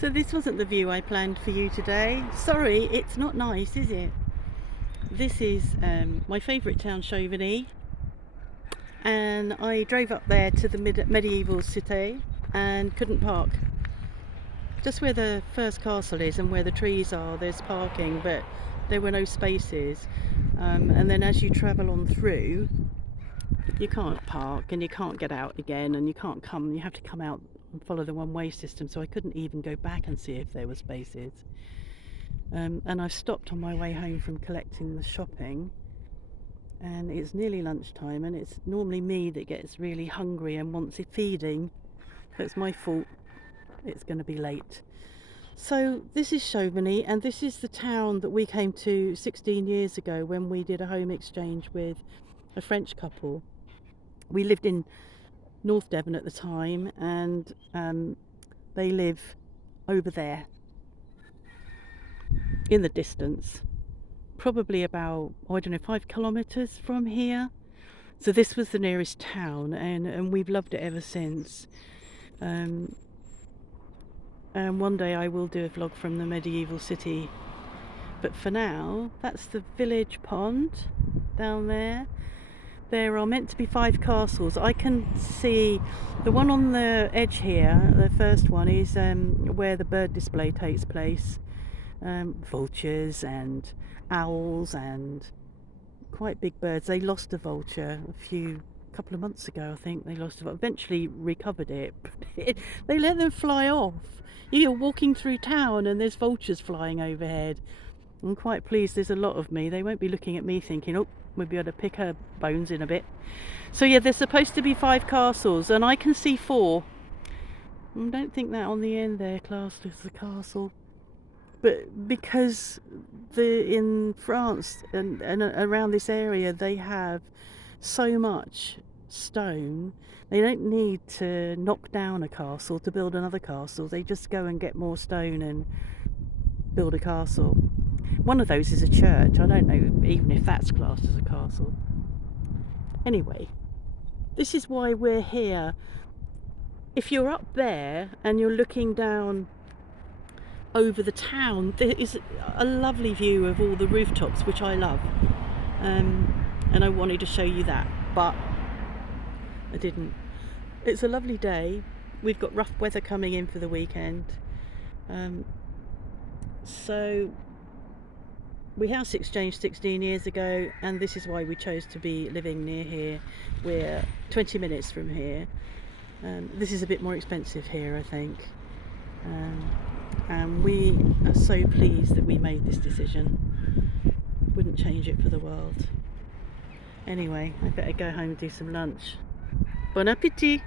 So this wasn't the view I planned for you today. Sorry, it's not nice, is it? This is my favourite town, Chauvigny, and I drove up there to the medieval cité and couldn't park. Just where the first castle is and where the trees are, there's parking, but there were no spaces. And then as you travel on through, you can't park and you can't get out again, and you have to come out and follow the one-way system, so I couldn't even go back and see if there were spaces. And I've stopped on my way home from collecting the shopping, and it's nearly lunchtime, and it's normally me that gets really hungry and wants it feeding. It's my fault, it's going to be late. So this is Chauvigny, and this is the town that we came to 16 years ago when we did a home exchange with a French couple. We lived in North Devon at the time, and they live over there in the distance, probably about, I don't know, 5 kilometres from here. So this was the nearest town, and we've loved it ever since. And one day I will do a vlog from the medieval city, but for now that's the village pond down there. There are meant to be 5 castles. I can see the one on the edge here. The first one is where the bird display takes place. Vultures and owls and quite big birds. They lost a vulture a couple of months ago, I think. They lost it. Eventually recovered it. They let them fly off. You're walking through town and there's vultures flying overhead. I'm quite pleased there's a lot of me. They won't be looking at me thinking, oh, we'll be able to pick her bones in a bit. So yeah, there's supposed to be 5 castles, and I can see 4. I don't think that on the end there classed as a castle. But because in France and around this area they have so much stone, they don't need to knock down a castle to build another castle. They just go and get more stone and build a castle. One of those is a church. I don't know even if that's classed as a castle. Anyway, this is why we're here. If you're up there and you're looking down over the town, there is a lovely view of all the rooftops, which I love, and I wanted to show you that, but I didn't. It's a lovely day. We've got rough weather coming in for the weekend, so we house exchanged 16 years ago, and this is why we chose to be living near here. We're 20 minutes from here. This is a bit more expensive here, I think, and we are so pleased that we made this decision. Wouldn't change it for the world. Anyway, I better go home and do some lunch. Bon appétit!